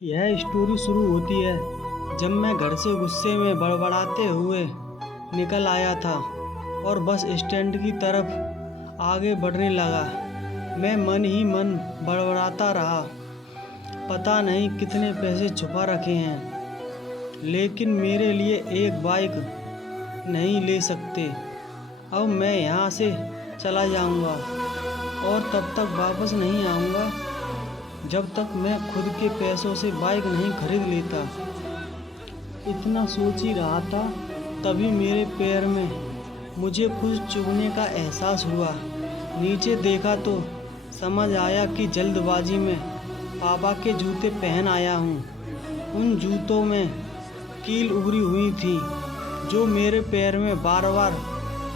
यह स्टोरी शुरू होती है जब मैं घर से गुस्से में बड़बड़ाते हुए निकल आया था और बस स्टैंड की तरफ आगे बढ़ने लगा। मैं मन ही मन बड़बड़ाता रहा, पता नहीं कितने पैसे छुपा रखे हैं, लेकिन मेरे लिए एक बाइक नहीं ले सकते। अब मैं यहाँ से चला जाऊँगा और तब तक वापस नहीं आऊँगा जब तक मैं खुद के पैसों से बाइक नहीं खरीद लेता। इतना सोच ही रहा था, तभी मेरे पैर में मुझे कुछ चुभने का एहसास हुआ। नीचे देखा तो समझ आया कि जल्दबाजी में पापा के जूते पहन आया हूँ। उन जूतों में कील उभरी हुई थी जो मेरे पैर में बार बार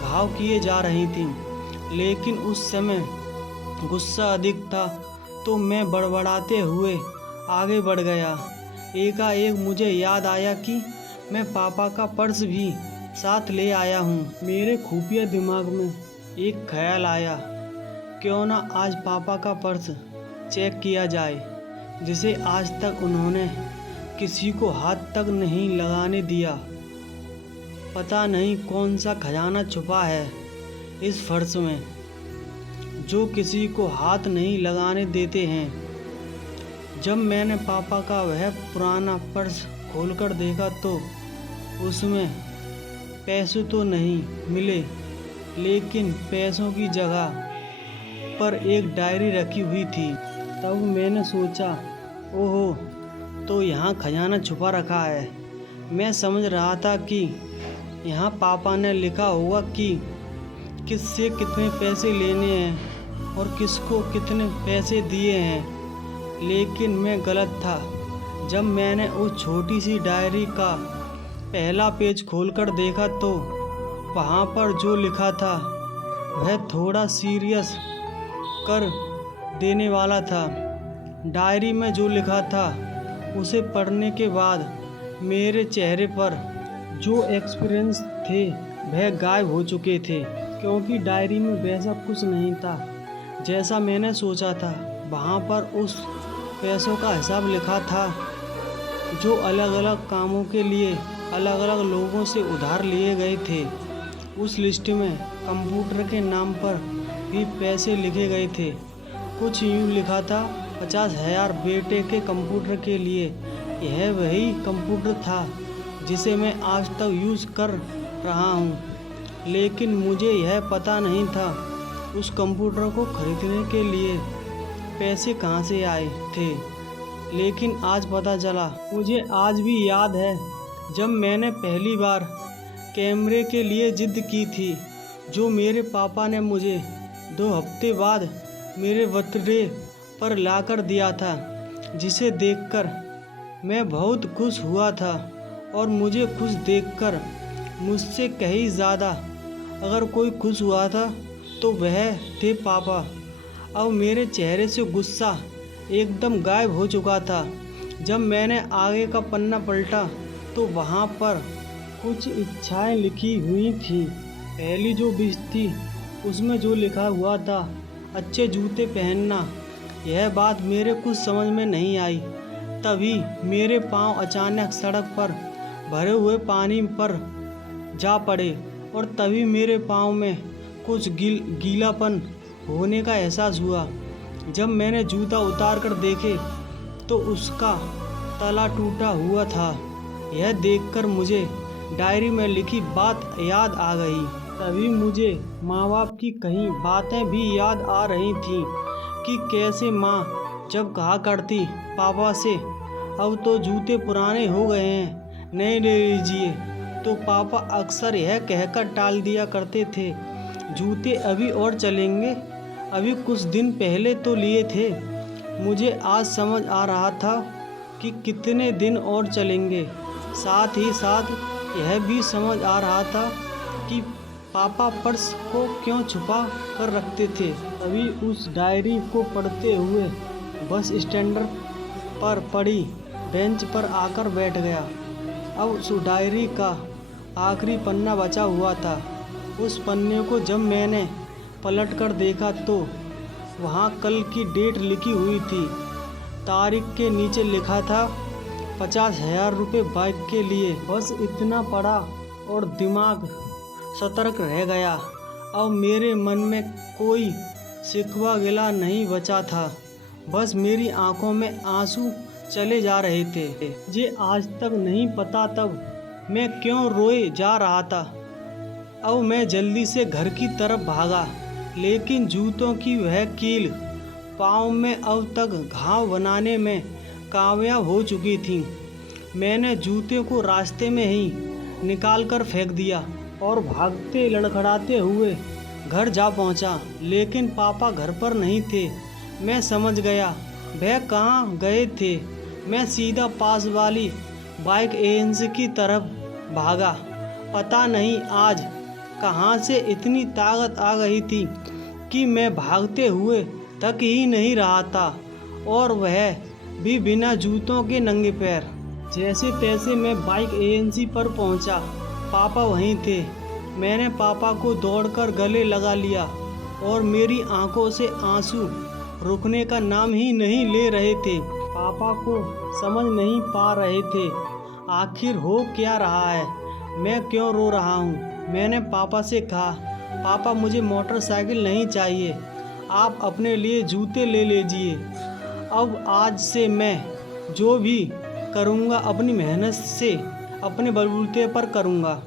घाव किए जा रही थी। लेकिन उस समय गुस्सा अधिक था तो मैं बड़बड़ाते हुए आगे बढ़ गया। एकाएक मुझे याद आया कि मैं पापा का पर्स भी साथ ले आया हूँ। मेरे खुफिया दिमाग में एक ख्याल आया, क्यों ना आज पापा का पर्स चेक किया जाए, जिसे आज तक उन्होंने किसी को हाथ तक नहीं लगाने दिया। पता नहीं कौन सा खजाना छुपा है इस फर्श में जो किसी को हाथ नहीं लगाने देते हैं। जब मैंने पापा का वह पुराना पर्स खोलकर देखा तो उसमें पैसे तो नहीं मिले, लेकिन पैसों की जगह पर एक डायरी रखी हुई थी। तब मैंने सोचा, ओहो, तो यहाँ खजाना छुपा रखा है। मैं समझ रहा था कि यहाँ पापा ने लिखा होगा कि किससे कितने पैसे लेने हैं और किसको कितने पैसे दिए हैं, लेकिन मैं गलत था। जब मैंने उस छोटी सी डायरी का पहला पेज खोलकर देखा तो वहाँ पर जो लिखा था वह थोड़ा सीरियस कर देने वाला था। डायरी में जो लिखा था उसे पढ़ने के बाद मेरे चेहरे पर जो एक्सपीरियंस थे वह गायब हो चुके थे, क्योंकि डायरी में वैसा कुछ नहीं था जैसा मैंने सोचा था। वहाँ पर उस पैसों का हिसाब लिखा था जो अलग अलग कामों के लिए अलग अलग लोगों से उधार लिए गए थे। उस लिस्ट में कंप्यूटर के नाम पर भी पैसे लिखे गए थे। कुछ यूँ लिखा था, 50,000 बेटे के कंप्यूटर के लिए। यह वही कंप्यूटर था जिसे मैं आज तक यूज़ कर रहा हूँ, लेकिन मुझे यह पता नहीं था उस कंप्यूटर को खरीदने के लिए पैसे कहाँ से आए थे। लेकिन आज पता चला। मुझे आज भी याद है जब मैंने पहली बार कैमरे के लिए जिद की थी, जो मेरे पापा ने मुझे 2 हफ्ते बाद मेरे बर्थडे पर लाकर दिया था, जिसे देखकर मैं बहुत खुश हुआ था। और मुझे खुश देखकर मुझसे कहीं ज़्यादा अगर कोई खुश हुआ था तो वह थे पापा। अब मेरे चेहरे से गुस्सा एकदम गायब हो चुका था। जब मैंने आगे का पन्ना पलटा तो वहाँ पर कुछ इच्छाएं लिखी हुई थी। पहली जो विश थी उसमें जो लिखा हुआ था, अच्छे जूते पहनना। यह बात मेरे कुछ समझ में नहीं आई। तभी मेरे पाँव अचानक सड़क पर भरे हुए पानी पर जा पड़े और तभी मेरे पाँव में कुछ गीलापन होने का एहसास हुआ। जब मैंने जूता उतार कर देखे तो उसका तला टूटा हुआ था। यह देखकर मुझे डायरी में लिखी बात याद आ गई। तभी मुझे माँ बाप की कई बातें भी याद आ रही थीं कि कैसे माँ जब कहा करती पापा से, अब तो जूते पुराने हो गए हैं, नए ले लीजिए, तो पापा अक्सर यह कहकर टाल दिया करते थे, जूते अभी और चलेंगे, अभी कुछ दिन पहले तो लिए थे। मुझे आज समझ आ रहा था कि कितने दिन और चलेंगे। साथ ही साथ यह भी समझ आ रहा था कि पापा पर्स को क्यों छुपा कर रखते थे। अभी उस डायरी को पढ़ते हुए बस स्टैंड पर पड़ी बेंच पर आकर बैठ गया। अब उस डायरी का आखिरी पन्ना बचा हुआ था। उस पन्ने को जब मैंने पलट कर देखा तो वहाँ कल की डेट लिखी हुई थी। तारीख के नीचे लिखा था 50,000 रुपये बाइक के लिए। बस इतना पड़ा और दिमाग सतर्क रह गया। अब मेरे मन में कोई शिकवा गिला नहीं बचा था, बस मेरी आंखों में आंसू चले जा रहे थे। मुझे आज तक नहीं पता तब मैं क्यों रोए जा रहा था। अब मैं जल्दी से घर की तरफ भागा, लेकिन जूतों की वह कील पाँव में अब तक घाव बनाने में कामयाब हो चुकी थी। मैंने जूते को रास्ते में ही निकाल कर फेंक दिया और भागते लड़खड़ाते हुए घर जा पहुंचा, लेकिन पापा घर पर नहीं थे। मैं समझ गया वह कहाँ गए थे। मैं सीधा पास वाली बाइक एजेंसी की तरफ भागा। पता नहीं आज कहाँ से इतनी ताकत आ गई थी कि मैं भागते हुए थक ही नहीं रहा था, और वह भी बिना जूतों के नंगे पैर। जैसे तैसे मैं बाइक एजेंसी पर पहुंचा। पापा वहीं थे। मैंने पापा को दौड़कर गले लगा लिया और मेरी आंखों से आंसू रुकने का नाम ही नहीं ले रहे थे। पापा को समझ नहीं पा रहे थे आखिर हो क्या रहा है, मैं क्यों रो रहा हूँ। मैंने पापा से कहा, पापा मुझे मोटरसाइकिल नहीं चाहिए, आप अपने लिए जूते ले लीजिए। अब आज से मैं जो भी करूँगा अपनी मेहनत से अपने बलबूते पर करूँगा।